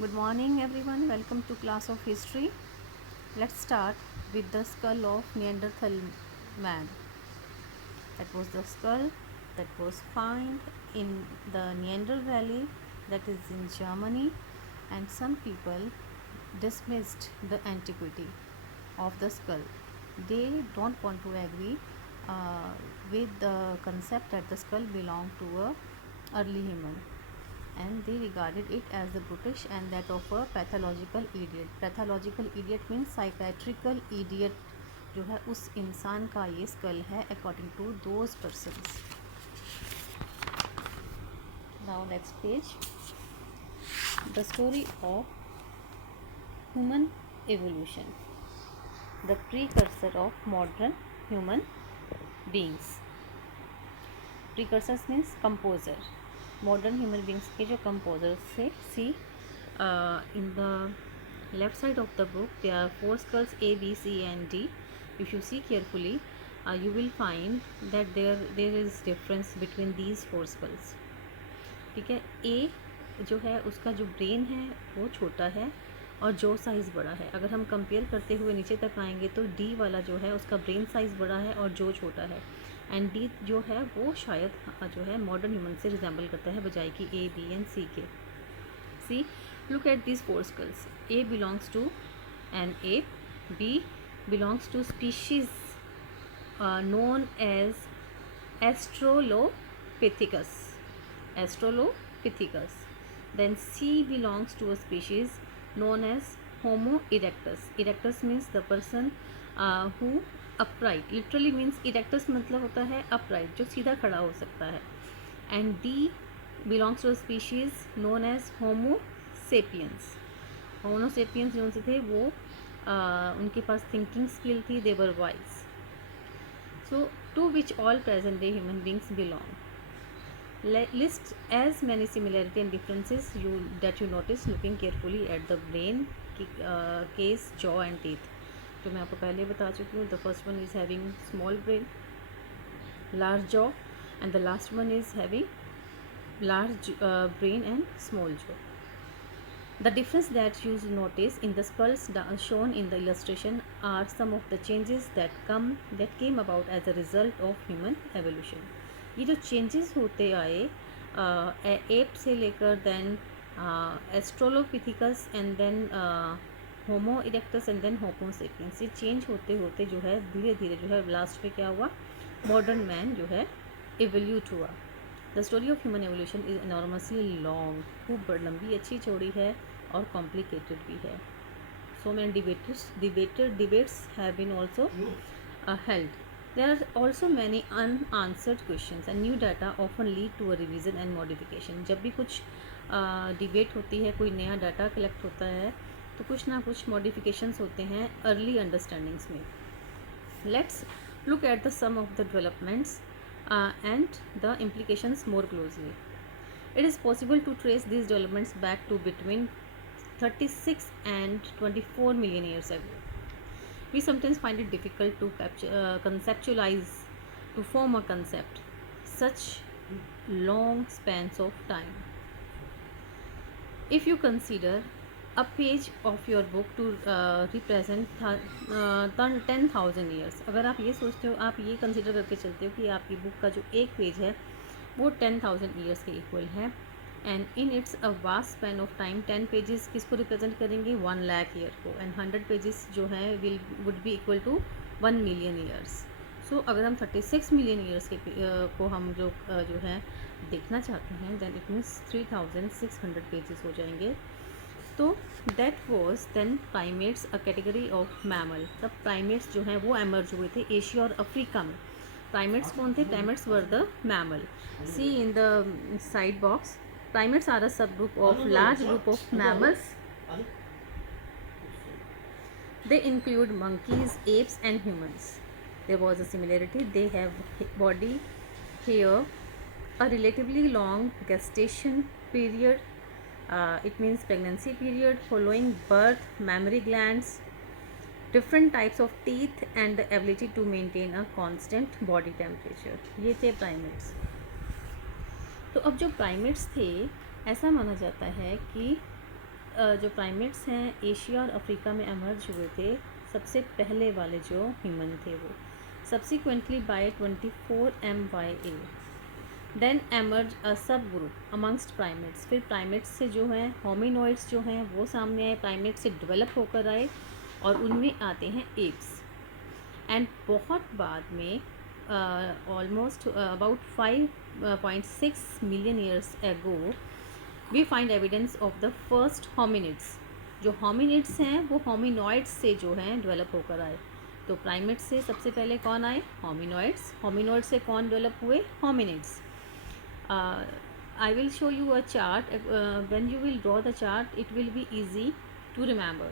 Good morning everyone, welcome to class of history. Let's start with the skull of Neanderthal man. That was the skull that was found in the Neanderthal Valley, that is in Germany, and some people dismissed the antiquity of the skull. They don't want to agree with the concept that the skull belonged to a early human, and they regarded it as the brutish and that of a pathological idiot. Pathological idiot means psychiatrical idiot, जो है उस इंसान का ये school है according to those persons. Now next page, the story of human evolution, the precursor of modern human beings. Precursors means composer. Modern human beings के जो composers थे, see in the left side of the book they are 4 skulls A, B, C and D. If you see carefully, you will find that there is difference between these 4 skulls. ठीक है, A जो है उसका जो brain है वो छोटा है और जो साइज़ बड़ा है. अगर हम कंपेयर करते हुए नीचे तक आएंगे तो D वाला जो है उसका ब्रेन साइज़ बड़ा है और जो छोटा है, एंड डी जो है वो शायद जो है मॉडर्न ह्यूमन से रिजेंबल करता है बजाय कि A, B एंड C के. See, look at this 4 skulls. A belongs to an ape, B belongs to species known as Australopithecus. Then C belongs to a species known as Homo erectus. Erectus means the person who upright. Literally means erectus मतलब होता है upright, जो सीधा खड़ा हो सकता है. And D belongs to a species known as Homo sapiens. Homo sapiens जो से थे वो उनके पास thinking skill थी, they were wise. So to which all present day human beings belong. List as many similarity and differences that you notice looking carefully at the brain, case, jaw and teeth. जो मैं आपको पहले बता चुकी हूँ. The first one is having small brain, large jaw, and the last one is having large brain and small jaw. The difference that you notice in the skulls shown in the illustration are some of the changes that came about as a result of human evolution. ये जो changes होते आए ape से लेकर then Australopithecus and then Homo erectus and then Homo sapiens, ये change होते होते जो है धीरे धीरे जो है लास्ट में क्या हुआ, मॉडर्न मैन जो है इवोल्यूट हुआ. The story of human evolution is enormously long, खूब लंबी अच्छी चौड़ी है और कॉम्प्लिकेटेड भी है. So many debates have been also held. There are also many unanswered questions and new data often lead to a revision and modification. जब भी कुछ डिबेट होती है, कोई नया डाटा कलेक्ट होता है तो कुछ ना कुछ मॉडिफिकेशंस होते हैं अर्ली अंडरस्टैंडिंग्स में. Let's look at the some of the developments and the implications more closely. It is possible to trace these developments back to between 36 and 24 million years ago. We sometimes find it difficult to conceptualize, to form a concept, such long spans of time. If you consider a page of your book to represent 10,000 years, अगर आप ये सोचते हो, आप ये consider करके चलते हो कि आपकी बुक का जो एक पेज है वो 10,000 ईयर्स के इक्वल है, and in it's a vast span of time 10 pages किसको रिप्रेजेंट करेंगे, 1 लाख ईयर को, एंड 100 पेजेस जो है would be equal to 1 million years. So अगर हम 36 मिलियन ईयर्स के को हम जो है देखना चाहते हैं, देन इट मीन्स 3600 पेजेस हो जाएंगे. तो that was then primates, a category of mammal. तब प्राइमेट्स जो हैं वो एमर्ज हुए थे एशिया और अफ्रीका में. प्राइमेट्स कौन थे? Primates were the mammal. See in the side box, primates are a subgroup of large group of mammals. They include monkeys, apes and humans. There was a similarity. They have body, hair, a relatively long gestation period, it means pregnancy period, following birth, mammary glands, different types of teeth and the ability to maintain a constant body temperature. ये थे primates. तो अब जो primates थे, ऐसा माना जाता है कि जो प्राइमेट्स हैं एशिया और अफ्रीका में एमर्ज हुए थे, सबसे पहले वाले जो ह्यूमन थे वो subsequently by 24 MYA। Then emerge a sub group amongst primates, फिर प्राइमेट्स से जो है होमिनोइड्स जो हैं वो सामने आए, प्राइमेट्स से डेवलप होकर आए और उनमें आते हैं एप्स। एंड बहुत बाद में almost about 5.6 million years ago we find evidence of the first hominids. जो होमिनिड्स हैं वो होमिनॉइड्स से जो हैं डेवलप होकर आए। तो प्राइमेट्स से सबसे पहले कौन आए? होमिनॉइड्स। होमिनॉइड्स से कौन डेवलप हुए? Hominids. I will show you a chart. When you will draw the chart, it will be easy to remember.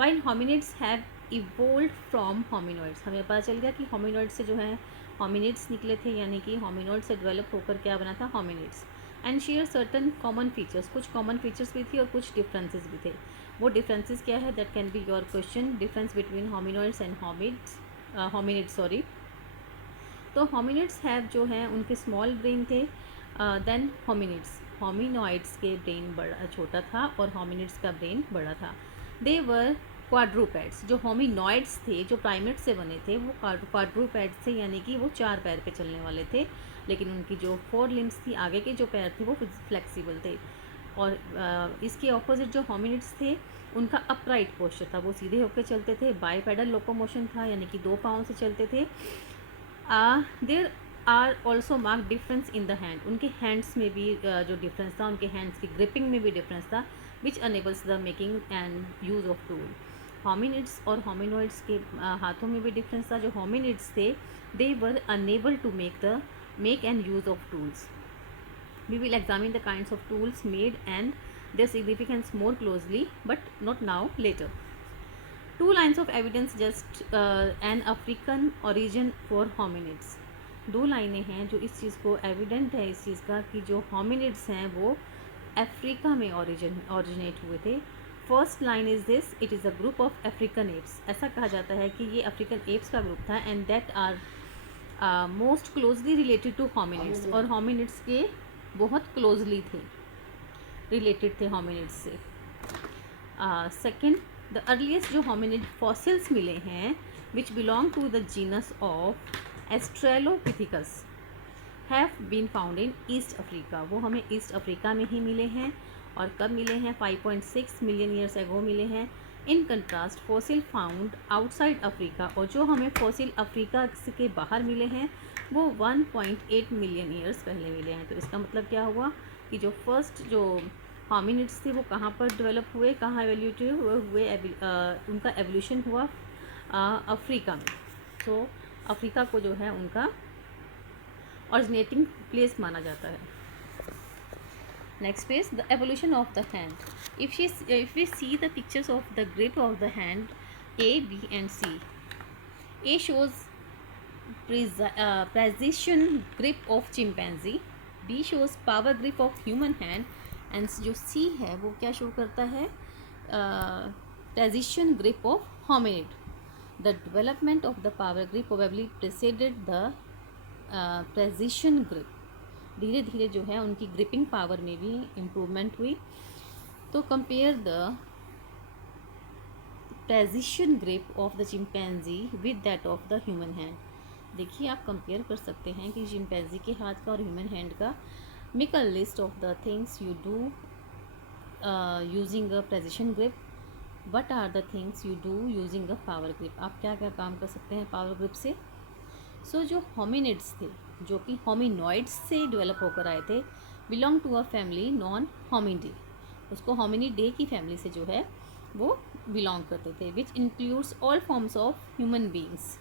While hominids have evolved from hominoids, हमें पता चल गया कि hominoids से जो है hominids निकले थे, यानी कि hominoids से डेवलप होकर क्या बना था? hominids. And share certain common features. कुछ common features भी थी और कुछ differences भी थे। वो differences क्या है? That can be your question. Difference between hominoids and hominids sorry. तो होमिनिड्स हैव जो हैं उनके स्मॉल ब्रेन थे, देन होमिनॉइड्स के ब्रेन बड़ा छोटा था और होमिनिड्स का ब्रेन बड़ा था। दे वर क्वाड्रूपैड्स। जो होमिनॉइड्स थे जो प्राइमेट से बने थे वो क्वाड्रूपैड्स थे, यानी कि वो 4 पैर पे चलने वाले थे, लेकिन उनकी जो 4 लिम्स थी, आगे के जो पैर थे वो फ्लेक्सिबल थे। और इसके ऑपोजिट जो होमिनिड्स थे उनका अपराइट पोस्चर था, वो सीधे होकर चलते थे। बाईपेडल लोकोमोशन था, यानी कि 2 पाँव से चलते थे। There are also mark difference in the hand. उनके हैंड्स में भी जो डिफरेंस था, उनके हैंड्स की ग्रिपिंग में भी डिफरेंस था, which enables the making and use of tool. Hominids और होमिनॉइड्स के हाथों में भी डिफरेंस था। जो होमिनिड्स थे they were enable to make and use of tools. We will examine the kinds of tools made and their significance more closely, but not now, later. 2 lines of evidence just an African origin for hominids. 2 लाइनें हैं जो इस चीज़ को evident है इस चीज़ का कि जो hominids हैं वो अफ्रीका में ऑरिजिनेट हुए थे। First line is this: it is a group of African apes. ऐसा कहा जाता है कि ये अफ्रीकन एप्स का ग्रुप था, and that are most closely related to hominids. और होमिनिड्स के बहुत क्लोजली थे, रिलेटेड थे होमिनिड्स से। सेकेंड, द अर्लीस्ट जो होमिनिड फॉसिल्स मिले हैं which belong to the genus of Australopithecus have been found in East Africa. वो हमें ईस्ट अफ्रीका में ही मिले हैं। और कब मिले हैं? 5.6 मिलियन ईयर्स एगो मिले हैं। In contrast fossil found outside Africa, और जो हमें फॉसिल अफ्रीका के बाहर मिले हैं वो 1.8 मिलियन ईयर्स पहले मिले हैं। तो इसका मतलब क्या हुआ कि जो फर्स्ट जो होमिनिड्स थे वो कहाँ पर डेवलप हुए, कहाँ एवोल्यूटिव हुए? उनका एवोल्यूशन हुआ अफ्रीका में। तो अफ्रीका को जो है उनका ऑरिजिनेटिंग प्लेस माना जाता है। Next page, the evolution of the hand. If we see the pictures of the grip of the hand A, B and C. A shows precision grip of chimpanzee, B shows power grip of human hand, and जो C है वो क्या show करता है? precision grip of hominid. The development of the power grip probably preceded the precision grip. धीरे धीरे जो है उनकी ग्रिपिंग पावर में भी इम्प्रूवमेंट हुई। तो compare the precision grip of the chimpanzee with that of the human hand। देखिए आप कंपेयर कर सकते हैं कि चिंपैंजी के हाथ का और ह्यूमन हैंड का। Make a list of the things you do using a precision grip. What are the things you do using a power grip. आप क्या क्या काम कर सकते हैं पावर ग्रिप से? सो जो होमिनिड्स थे जो कि होमिनॉइड्स से डेवलप होकर आए थे, belong to a family known hominidae. उसको होमिनिडे की फैमिली से जो है वो बिलोंग करते थे, which includes all forms of human beings.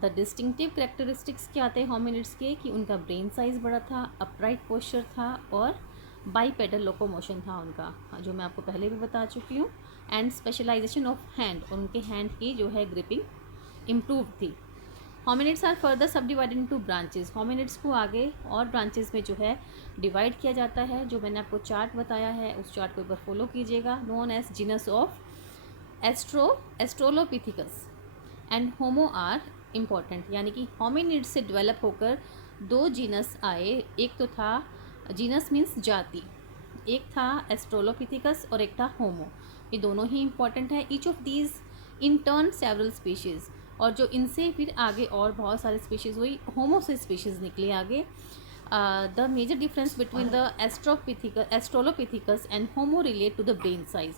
The distinctive characteristics क्या थे होमिनिड्स के? कि उनका ब्रेन साइज बड़ा था, अपराइट पोस्चर था और बाईपेडल लोकोमोशन था उनका, जो मैं आपको पहले भी बता चुकी हूँ। एंड स्पेशलाइजेशन ऑफ हैंड, और उनके हैंड की जो है ग्रिपिंग इम्प्रूव थी। होमिनिड्स आर फर्दर सब डिवाइडेड इनटू ब्रांचेस। होमिनिड्स को आगे और ब्रांचेस में जो है डिवाइड किया जाता है। जो मैंने आपको चार्ट बताया है उस चार्ट को एक बार फॉलो कीजिएगा। Known as genus of Australopithecus and Homo are important, यानी कि होमिनिड्स से डेवलप होकर 2 जीनस आए। एक तो था जीनस मीन्स जाति, एक था एस्ट्रोलोपिथिकस और एक था होमो, ये दोनों ही इंपॉर्टेंट है। Each of these in turn several species, और जो इनसे फिर आगे और बहुत सारे स्पीशीज़ हुई, होमो से स्पीशीज़ निकले आगे। The major difference between the Australopithecus and Homo relate to the brain size.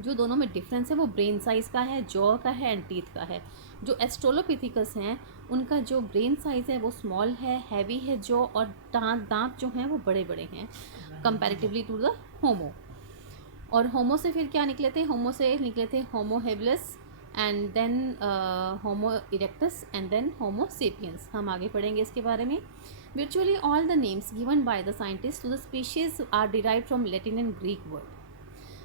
जो दोनों में डिफरेंस है वो ब्रेन साइज़ का है, जॉ का है एंड टीथ का है। जो एस्ट्रोलोपिथिकस हैं उनका जो ब्रेन साइज़ है वो स्मॉल है, हैवी है जॉ, और दांत जो हैं वो बड़े बड़े हैं कंपैरेटिवली टू द होमो। और होमो से फिर क्या निकले थे, होमो से निकले थे Homo habilis and then Homo erectus and then Homo sapiens. हम आगे पढ़ेंगे इसके बारे में। virtually all the names given by the scientists to the species are derived from Latin and Greek word।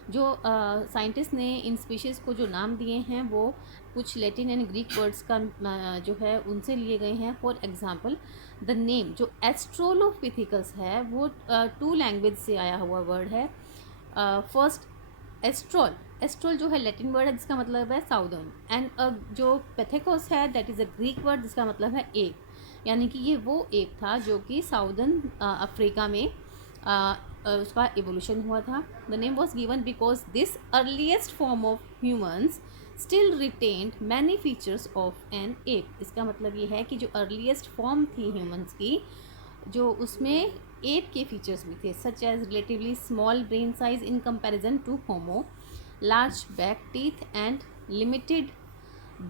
जो साइंटिस्ट ने इन स्पीशीज़ को जो नाम दिए हैं वो कुछ लैटिन एंड ग्रीक वर्ड्स का जो है उनसे लिए गए हैं। फॉर एग्जांपल द नेम जो एस्ट्रोलोपिथिकस है वो 2 लैंग्वेज से आया हुआ वर्ड है। फर्स्ट एस्ट्रोल, एस्ट्रोल जो है लैटिन वर्ड है जिसका मतलब है साउदर्न, एंड जो पेथेकोस है that is a Greek word जिसका मतलब है एप, यानी कि ये वो एप था जो कि साउदर्न अफ्रीका में उसका एवोल्यूशन हुआ था। The name was given because this earliest form of humans still retained many features of an ape. इसका मतलब ये है कि जो अर्लीस्ट फॉर्म थी ह्यूमन्स की, जो उसमें एप के फीचर्स भी थे, such as relatively small brain size in comparison to Homo, large back teeth and limited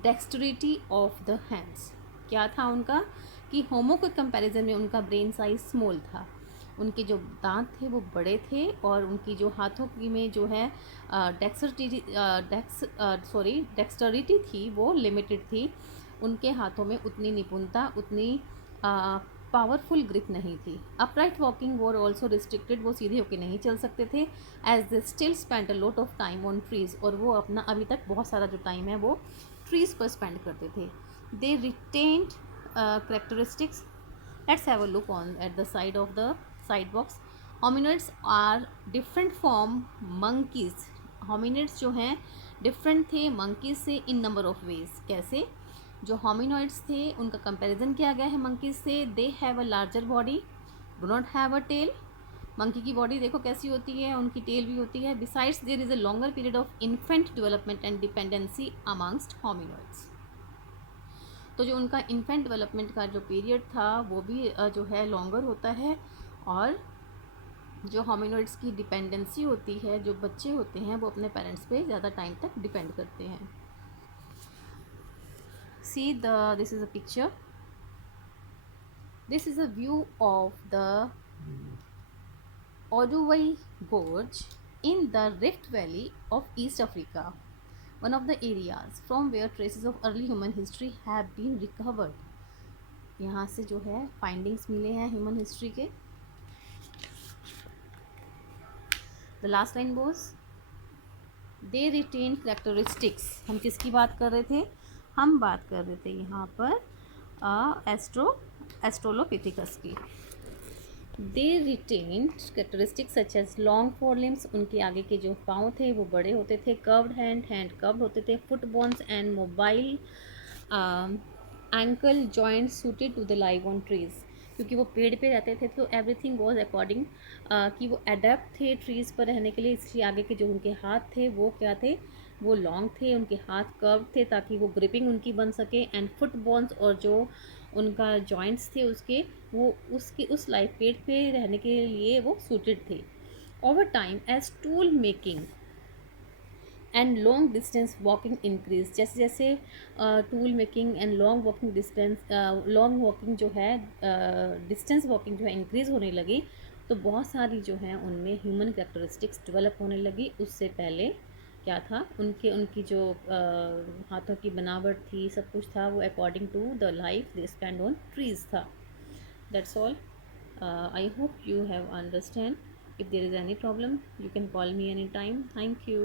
dexterity of the hands. क्या था उनका कि होमो के कंपैरिजन में उनका ब्रेन साइज स्मॉल था, उनके जो दांत थे वो बड़े थे, और उनकी जो हाथों की में जो है डेक्स्टरिटी थी वो लिमिटेड थी। उनके हाथों में उतनी निपुणता, उतनी पावरफुल ग्रिप नहीं थी। Upright walking war also restricted, वो सीधे होके नहीं चल सकते थे। As they still spend a lot of time on trees, और वो अपना अभी तक बहुत सारा जो टाइम है वो ट्रीज पर स्पेंड करते थे। They retained characteristics. Let's have a look on at the side of the side box. Hominids are different from monkeys. Hominids जो हैं different थे monkeys से in number of ways। कैसे? जो hominoids थे उनका comparison किया गया है monkeys से। They have a larger body, do not have a tail। Monkey की बॉडी देखो कैसी होती है, उनकी टेल भी होती है। Besides there is a longer period of infant development and dependency amongst hominoids। तो जो उनका इन्फेंट डेवलपमेंट का जो पीरियड था वो भी जो है लॉन्गर होता है, और जो होमिनोइड्स की डिपेंडेंसी होती है, जो बच्चे होते हैं वो अपने पेरेंट्स पे ज़्यादा टाइम तक डिपेंड करते हैं। See this is a picture, this is a view of the Olduvai gorge in the Rift Valley of East Africa, one of the areas from where traces of early human history have been recovered। यहाँ से जो है findings मिले हैं human history के। The last line was they retain characteristics. हम किसकी बात कर रहे थे? हम बात कर रहे थे यहाँ पर एस्ट्रोलोपिथिकस की। They retain characteristics such as long forelimbs, उनके आगे के जो पाँव थे वो बड़े होते थे। कर्व्ड हैंड कर्व्ड होते थे। Foot bones and mobile ankle joint suited to the live on trees, क्योंकि वो पेड़ पे रहते थे तो एवरीथिंग वॉज अकॉर्डिंग कि वो अडेप्ट थे ट्रीज़ पर रहने के लिए, इसलिए आगे के जो उनके हाथ थे वो क्या थे, वो लॉन्ग थे। उनके हाथ कर्व थे ताकि वो ग्रिपिंग उनकी बन सके। एंड फुट बोन्स, और जो उनका जॉइंट्स थे उसके, वो उसकी उस लाइव पेड़ पे रहने के लिए वो सूटेड थे। Over time as tool making and long distance walking increase, जैसे जैसे tool making and long walking जो है डिस्टेंस वॉकिंग जो है इंक्रीज़ होने लगी, तो बहुत सारी जो है उनमें ह्यूमन कैरेक्टरिस्टिक्स डेवलप होने लगी। उससे पहले क्या था, उनकी जो हाथों की बनावट थी, सब कुछ था वो according to the life they spend on trees था। That's all. I hope you have understand. If there is any problem you can call me anytime. Thank you.